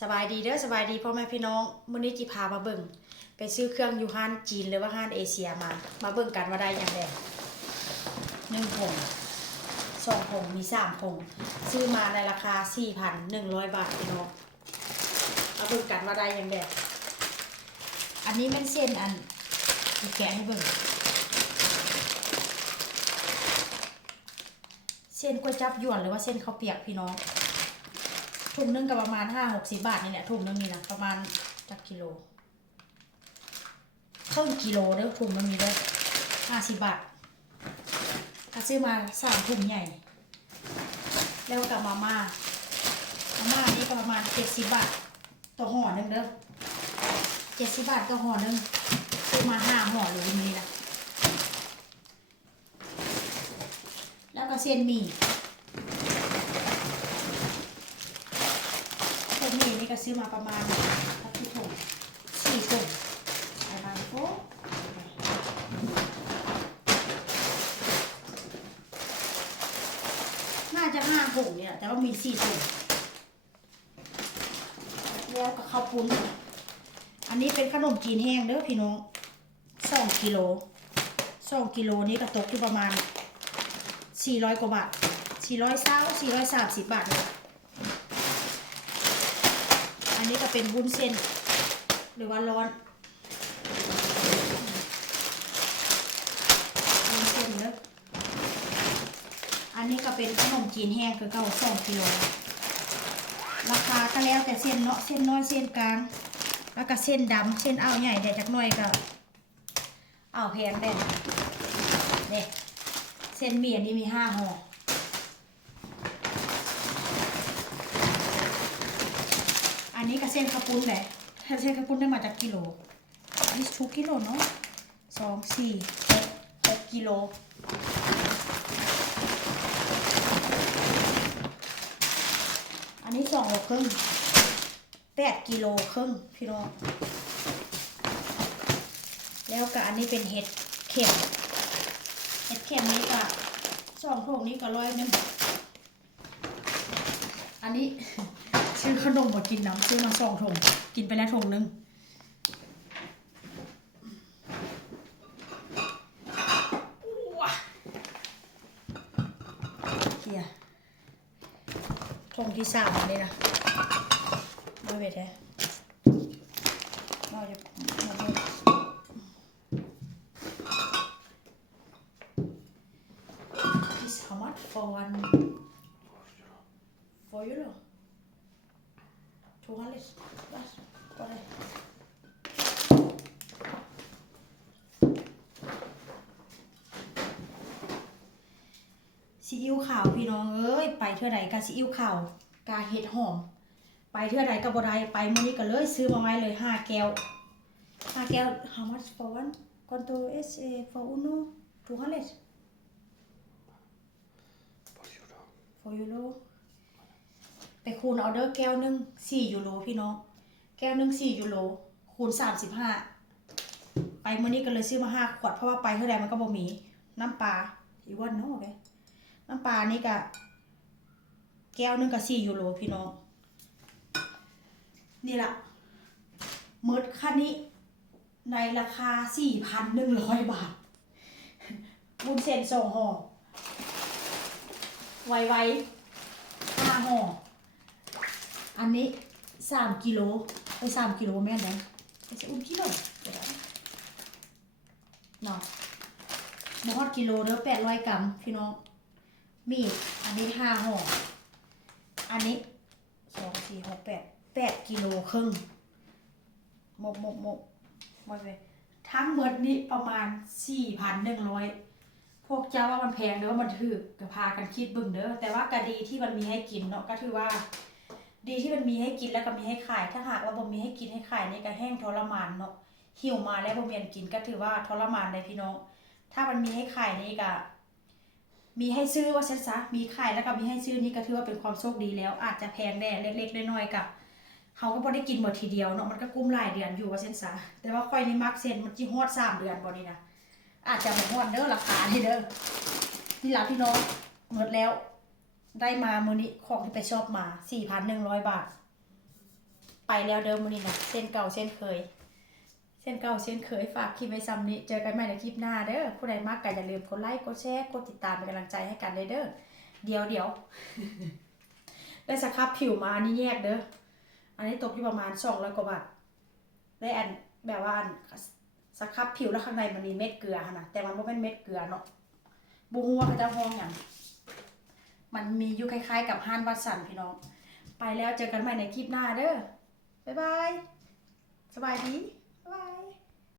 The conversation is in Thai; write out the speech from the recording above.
สบายดีเด้อสบายดีพ่อแม่พี่น้องมื้อนี้จิพามาเบิ่งไปซื้อเครื่องอยูฮานจีนหรือว่าฮานเอเชียมา มาเบิ่งกันว่าได้อย่างไรหนึ่งผงสองผงมีสามผงซื้อมาในราคาสี่พันหนึ่งร้อยบาทพี่น้องมาเบิ่งกันว่าได้อย่างไรอันนี้มันเส้นอันแกะให้เบิ่งเส้นก๋วยจับยวนหรือว่าเส้นข้าวเปียกพี่น้อง ถุงนึงก็ประมาณห้าหกสิบาทนี่แหละถุงนึงนี่นะประมาณจักกิโลครึ่งกิโลเด้อถุงมันมีเด้อห้าสิบบาทก็ซื้อมาสามถุงใหญ่ แล้วกับมาม่ามาม่านี่ก็ประมาณเจ็ดสิบบาทต่อห่อหนึ่งเด้อเจ็ดสิบบาทต่อห่อหนึ่งซื้อมาห้าห่อเลยวันนี้นะแล้วก็เส้นหมี่ เส้นหมี่นี่ ก็ซื้อมาประมาณสักกี่ถุงสี่ถุงประมาณโอ้น่าจะห้าถุงเนี่ย แต่ว่ามีสี่ถุงแล้วก็ข้าวปุ้น อันนี้เป็นขนมจีนแห้งเด้อพี่น้องสองกิโลสองกิโลนี้ก็ตกอยู่ประมาณสี่ร้อยกว่าบาทสี่ร้อยเศร้าสี่ร้อยสามสิบบาทเลย นนี้ก็เป็นวุ้นเส้นหรือว่าร้อนวุ้นเส้นเนอะอันนี้ก็เป็นขนมจีนแห้งคือเก้าสองกิโลราคาก็แล้วแต่เส้นเนาะเส้นน้อยเส้นกลาง แล้วก็เส้นดำเส้นเอาใหญ่แต่จากหน่อยก็เอาแพงได้เนี่ยเส้นหมี่อันนี้มีห้าห่อ อันนี้ก็เส้นข้าวปุ้นแหละถ้าเส้นข้าวปุ้นได้มาจากกิโลอันนี้ทุกกิโลเนาะสองสี่หกหกกิโลอันนี้สองโลครึ่งแปดกิโลครึ่งพี่น้องแล้วก็อันนี้เป็นเห็ดเข็มเห็ดเข็มนี้ก็สองถุงนี้ก็ร้อยหนึ่งอันนี้ ซื้อขนมมากินน้ำซื้อมาสองถุงกินไปแล้วถุงหนึงเฮียถุงที่สามนนี้นะมาเวทแท้เดี๋ยวมาเวท This how much for you know. Hundred yes got it ซีอิ๊วขาวพี่น้องเอ้ยไปเท่าใดกะซีอิ๊วขาวกาเห็ดหอม ไปเท่าใดก็บ่ได้ไปมื้อนี้ก็เลยซื้อมาไว้เลยห้าแก้วห้าแก้ว how much for one quanto es eh, for uno two hundred for euro ไปคูณเอาเด้อแก้วหนึ่งสี่ยูโรพี่น้อง แก้วหนึ่งสี่ยูโรคูณสามสิบห้าไปมื้อนี้ก็เลยซื้อมาห้าขวดเพราะว่าไปเท่าใดมันก็บ่มี น้ำปลาอีวันนาะเว้ยน้ำปลานี่ก็แก้วหนึงก็สี่ยูโรพี่น้อง นี่ละเมิดคันนี้ในราคาสี่พันหนึ่งร้อยบาทบุญเซนส่งห่อไวไวห้าห่อ อันนี้สามกิโลไปสามกิโลแม่นเลยไปสิอุ้มกิโลเดี๋ยวนะเนาะบฮอดกิโลเด้อแปดร้อยกรัมพี่น้อง มีอันนี้ห้าห่อ อันนี้สองสี่หกแปดแปดกิโลครึ่งหมกหมกหมกหมดเลยทั้งหมดนี้ประมาณสี่พันหนึ่งร้อยพวกเจ้าว่ามันแพงหรือว่ามันถือก็พากันคิดบึงเด้อแต่ว่าก็ดีที่มันมีให้กินเนาะก็ถือว่า ดีที่มันมีให้กินแล้วก็มีให้ขาย ถ้าหากว่าบ่มีให้กินให้ขายนี่ก็แห้งทรมานเนาะหิวมาแล้วบ่มีอันกินก็ถือว่าทรมานเลยพี่น้อง ถ้ามันมีให้ขายนี่ก็มีให้ซื้อว่าฉันซะมีขายแล้วก็มีให้ซื้อนี่ก็ถือว่าเป็นความโชคดีแล้ว อาจจะแพงแน่เล็กๆน้อยๆกับเขาก็บ่ได้กินหมดทีเดียวเนาะมันก็กุ้มหลายเดือนอยู่ว่าฉันซะแต่ว่าค่อยนี่มักเซนมันจิฮอดสามเดือนบ่นี่นะอาจจะบ่ฮอดเด้อราคานี่เด้อนี่ล่ะพี่น้องหมดแล้ว ได้มามือนี้ของที่ไปชอบมา4,100บาท ไปแล้วเดิมมือนี้นะเส้นเก่าเส้นเคย เส้นเก่าเส้นเคยฝากคลิปไว้ซ้ำนี้ เจอกันใหม่ในคลิปหน้าเด้อผู้ใดมากก็อย่าลืมกดไลค์กดแชร์กดติดตามเป็นกำลังใจให้กันเลยเด้อเดี๋ยวเดี๋ยวได้สครับผิวมาอันนี้แยกเด้ออันนี้ตกอยู่ประมาณสองร้อยกว่าบาทได้อันแบบว่าอันสครับผิวแล้วข้างในมันมีเม็ดเกลือนนะแต่มันไม่เป็นเม็ดเกลือเนาะบูฮัวเขาจะห้องอย่าง มันมีอยู่คล้าย ๆ กับฮานวัดสันพี่น้อง ไปแล้วเจอกันใหม่ในคลิปหน้าเด้อบ๊ายบาย สบายดี